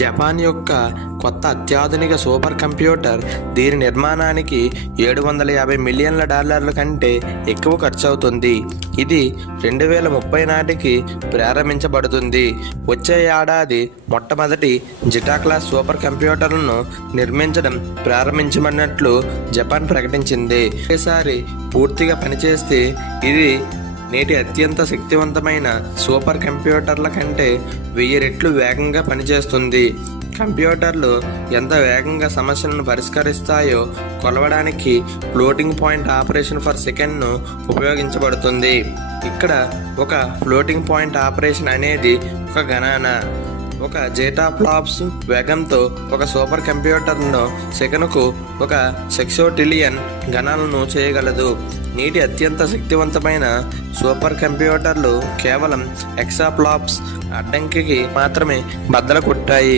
Japan యొక్క కొత్త అత్యాధునిక సూపర్ కంప్యూటర్ దీని నిర్మాణానికి $750 మిలియన్ల కంటే ఎక్కువ ఖర్చు అవుతుంది. ఇది 2030 నాటికి ప్రారంభించబడుతుంది. వచ్చే ఏడాది మొట్టమొదటి జిటా క్లాస్ సూపర్ కంప్యూటర్లను నిర్మించడం ప్రారంభించమన్నట్లు జపాన్ ప్రకటించింది. ఒకేసారి పూర్తిగా పనిచేస్తే ఇది నేటి అత్యంత శక్తివంతమైన సూపర్ కంప్యూటర్ల కంటే 1000 రెట్లు వేగంగా పనిచేస్తుంది. కంప్యూటర్లు ఎంత వేగంగా సమస్యలను పరిష్కరిస్తాయో కొలవడానికి ఫ్లోటింగ్ పాయింట్ ఆపరేషన్ ఫర్ సెకండ్ను ఉపయోగించబడుతుంది. ఇక్కడ ఒక ఫ్లోటింగ్ పాయింట్ ఆపరేషన్ అనేది ఒక గణన. ఒక జెటాఫ్లాప్స్ వేగంతో ఒక సూపర్ కంప్యూటర్ను సెకనుకు 1 సెక్సోటిలియన్ గణనలను చేయగలదు. నేటి అత్యంత శక్తివంతమైన సూపర్ కంప్యూటర్లు కేవలం ఎక్సాఫ్లాప్స్ అడ్డంకికి మాత్రమే బద్దలు కొట్టాయి.